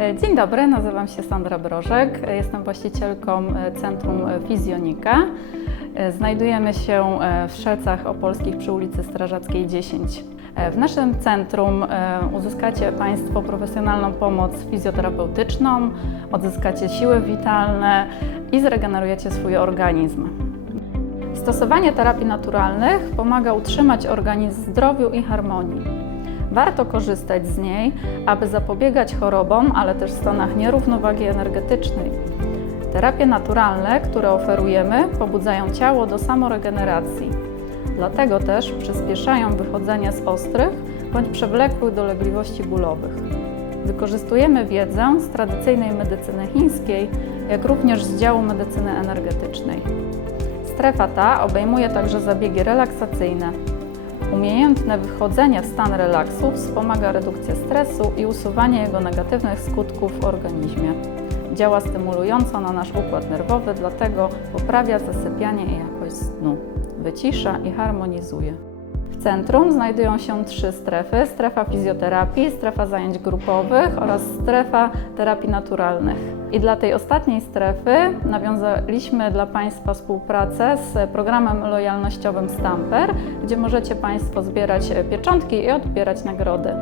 E, Dzień dobry, nazywam się Sandra Brożek, e, jestem właścicielką e, Centrum Fizjonika. Znajdujemy się w Szelcach Opolskich przy ulicy Strażackiej 10. E, W naszym centrum uzyskacie Państwo profesjonalną pomoc fizjoterapeutyczną, odzyskacie siły witalne i zregenerujecie swój organizm. Stosowanie terapii naturalnych pomaga utrzymać organizm w zdrowiu i harmonii. Warto korzystać z niej, aby zapobiegać chorobom, ale też stanach nierównowagi energetycznej. Terapie naturalne, które oferujemy, pobudzają ciało do samoregeneracji. Dlatego też przyspieszają wychodzenie z ostrych bądź przewlekłych dolegliwości bólowych. Wykorzystujemy wiedzę z tradycyjnej medycyny chińskiej, jak również z działu medycyny energetycznej. Strefa ta obejmuje także zabiegi relaksacyjne. Umiejętne wychodzenie w stan relaksu wspomaga redukcję stresu i usuwanie jego negatywnych skutków w organizmie. Działa stymulująco na nasz układ nerwowy, dlatego poprawia zasypianie i jakość snu, wycisza i harmonizuje. W centrum znajdują się trzy strefy: strefa fizjoterapii, strefa zajęć grupowych oraz strefa terapii naturalnych. I dla tej ostatniej strefy nawiązaliśmy dla Państwa współpracę z programem lojalnościowym Stamper, gdzie możecie Państwo zbierać pieczątki i odbierać nagrody.